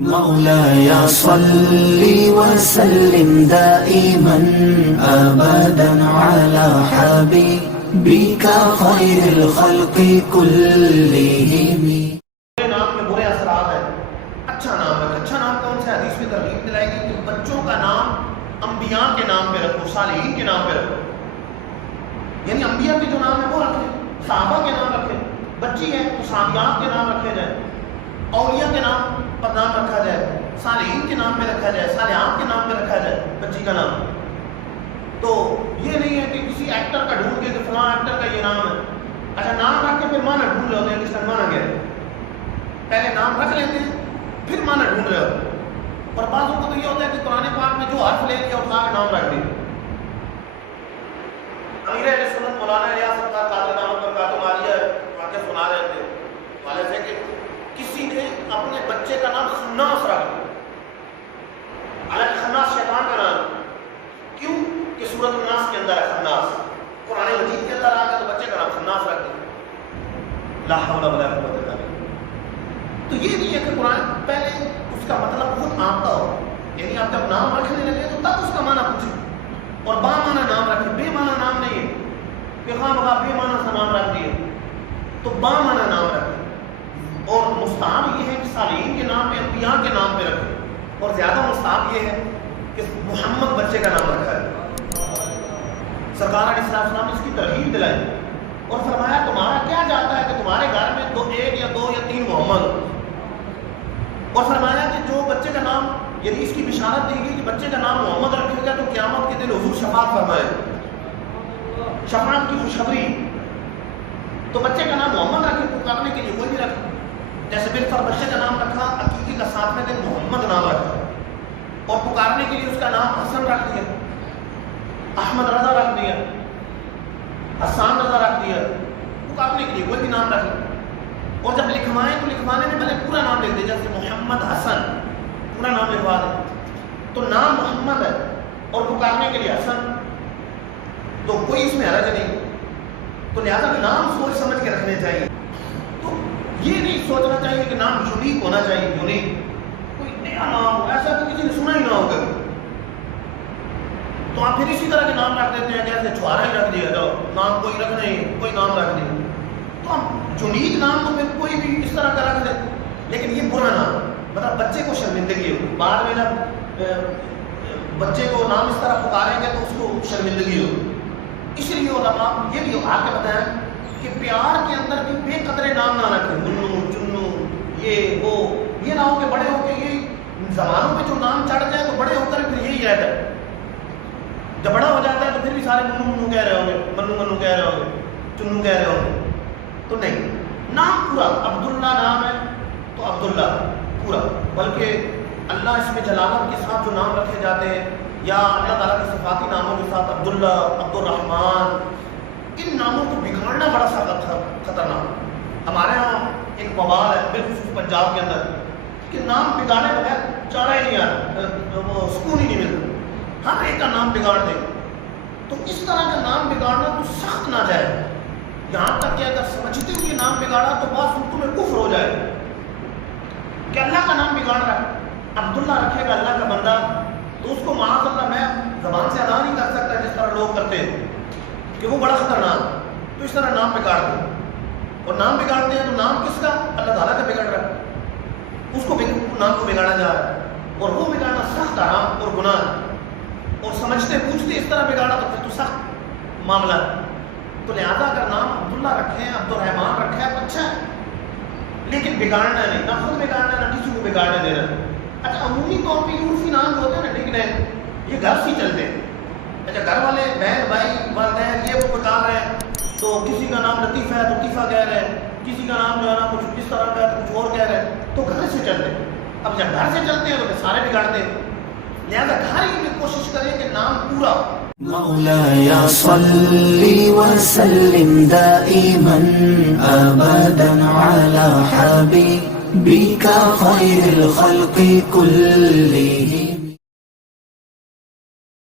مولاي صل وسلم دائما ابدا على حبيبك خير الخلق كلهم. نام میں برے اثرات ہیں. اچھا نام ہے. اچھا نام کون سا؟ حدیث میں ترغیب دلائی گئی کہ بچوں کا نام انبیاء کے نام پہ رکھو، صالحین کے نام پہ رکھو. یعنی انبیاء کے جو نام ہے وہ رکھیں، صحابہ کے نام رکھیں. بچی ہے تو صحابیات کے نام رکھے جائیں، اولیاء کے نام پر نام رکھا جائے، صالحین کے نام پہ رکھا جائے، صالحات کے نام پہ رکھا جائے بچی کا نام. تو یہ نہیں ہے کہ کسی ایکٹر کا ڈھونڈ کے کہ فلاں ایکٹر کا یہ نام ہے. اچھا نام رکھ کے پھر معنی ڈھونڈ رہے ہوتے ہیں کہ اس کا معنی کیا ہے. پہلے نام رکھ لیتے ہیں پھر معنی ڈھونڈ رہے ہوتے ہیں. اور بعضوں کو تو یہ ہوتا ہے کہ قرآن پاک میں جو حرف لے لیا اٹھا کے نام رکھ دیا. امیر اہل سنت مولانا ریاض سرکار قادری دامت برکاتہ عالیہ واقعہ سنا رہے تھے والے سے کہ کسی نے اپنے بچے کا نام خناس رکھ دیا. حالانکہ خناس شیطان کا نام. کیوں؟ کہ سورۃ الناس کے اندر ہے خناس. قرآن مجید کے اندر آ گیا تو بچے کا نام خناس رکھ دیا. لا حول ولا قوت الا باللہ. تو یہ نہیں ہے کہ قرآن پہلے اس کا مطلب خود آتا ہو. یعنی آپ جب نام رکھنے لگے تو تب اس کا معنی پوچھیں اور با معنی نام رکھیں. بے معنی نام نہیں ہے کہ خواہ مخواہ بے معنی سے نام رکھ دیے. تو با معنی نام رکھیں. اور مستحب یہ ہے کہ صالحین کے نام پہ انبیاء کے نام پہ رکھیں. اور زیادہ مستحب یہ ہے کہ محمد بچے کا نام رکھا ہے. سرکار علیہ السلام نے اس کی ترغیب دلائی اور فرمایا تمہارا کیا جاتا ہے کہ تمہارے گھر میں ایک یا دو یا تین محمد. اور فرمایا کہ جو بچے کا نام یعنی اس کی بشارت دی گئی کہ بچے کا نام محمد رکھے گا تو قیامت کے دن حضور شفاعت فرمائے. شفاعت کی خوشخبری. تو بچے کا نام محمد رکھے پکارنے کے لیے کوئی بھی رکھے. جیسے بالفر بچے کا نام رکھا عقیقے کا 7ویں دن محمد نام رکھا اور پکارنے کے لیے اس کا نام حسن رکھ دیا، احمد رضا رکھ دیا، حسان رضا رکھ دیا. پکارنے کے لیے کوئی بھی نام رکھے. اور جب لکھوائیں تو لکھوانے میں پہلے پورا نام لکھ دیں. جیسے محمد حسن پورا نام لکھوا دیں. تو نام محمد ہے اور پکارنے کے لیے حسن تو کوئی اس میں حرج نہیں. تو لہٰذا نام سوچ سمجھ کے رکھنے چاہیے. تو یہ نہیں سوچنا چاہیے کہ نام یونیک ہونا چاہیے. یونیک کوئی نیا نام ہو ایسا تو کسی نے سنا ہی نہ ہوگا. تو آپ پھر اسی طرح کے نام رکھ دیتے ہیں جیسے چھوارا ہی رکھ دیا جاؤ. نام کوئی رکھ نہیں کوئی نام رکھ دیں. تو ہم یونیک نام تو پھر کوئی بھی اس طرح کا رکھ دیں. لیکن یہ برا نام مطلب بچے کو شرمندگی ہو. بعد میں جب بچے کو نام اس طرح پکاریں گے تو اس کو شرمندگی ہو. اس لیے علماء یہ بھی آ کے بتائیں کہ پیار کے اندر بھی بے قدرے نام نہ رکھیں. منو چنو یہ وہ. یہ نہ ہو کہ بڑے ہو کے یہ زبانوں پہ جو نام چڑھ جائے تو بڑے ہو کر پھر یہی رہتا ہے. جب بڑا ہو جاتا ہے تو پھر بھی سارے منو منو کہہ رہے ہوں گے، منو منو کہہ رہے ہوں گے، چنو کہہ رہے ہوں گے. تو نہیں، نام پورا. عبداللہ نام ہے تو عبداللہ پورا. بلکہ اللہ اس میں جلالت کے ساتھ جو نام رکھے جاتے ہیں یا اللہ تعالیٰ کے صفاتی ناموں کے ساتھ عبداللہ، عبدالرحمن، ان ناموں کو بگاڑنا بڑا خطرناک. ہمارے ہاں ایک مواد ہے بالخصوص پنجاب کے اندر کہ نام بگاڑے بغیر چارہ ہی نہیں آتا، وہ سکون ہی نہیں ملتا. ہر ایک کا نام بگاڑ دیں. تو اس طرح کا نام بگاڑنا تو سخت نہ جائے. یہاں تک کہ اگر سمجھتے ہوئے نام بگاڑا تو بعض صورتوں میں کفر ہو جائے کہ اللہ کا نام بگاڑ رہا ہے. عبداللہ رکھے گا اللہ کا بندہ تو اس کو معاذ اللہ میں زبان سے ادا نہیں کر سکتا جس طرح لوگ کرتے ہیں کہ وہ بڑا خطرناک. تو اس طرح نام بگاڑ دیں. اور نام بگاڑتے ہیں تو نام کس کا؟ اللہ تعالیٰ کا بگڑ رہا ہے. اس کو نام کو بگاڑا جا رہا ہے اور وہ بگاڑنا سخت حرام اور گناہ ہے. اور سمجھتے پوچھتے اس طرح بگاڑا تو پھر تو سخت معاملہ ہے. تو لہٰذا اگر نام عبداللہ رکھے ہیں، عبدالرحمان رکھے ہیں تو اچھا ہے، لیکن بگاڑنا نہیں. نہ خود بگاڑنا نہ کسی کو بگاڑنے دینا. اچھا عمومی طور پہ عرفی نام جو ہوتے ہیں نا نک نیم یہ گھر سے چلتے ہیں. اچھا گھر والے بہن بھائی والدین یہ وہ پکار رہے ہیں تو کسی کا نام لطیفہ ہے تو لطیفہ کہہ رہے ہیں، کسی کا نام جو ہے نا کچھ اس طرح کا ہے تو کچھ اور کہہ رہے ہیں. تو گھر سے چلتے ہیں. اب جب گھر سے چلتے ہیں تو پھر سارے بگاڑتے ہیں. لہذا گھر ہی میں کوشش کریں کہ نام پورا. مولاي صل وسلم دائما ابدا على حبيبك خير الخلق كلهم.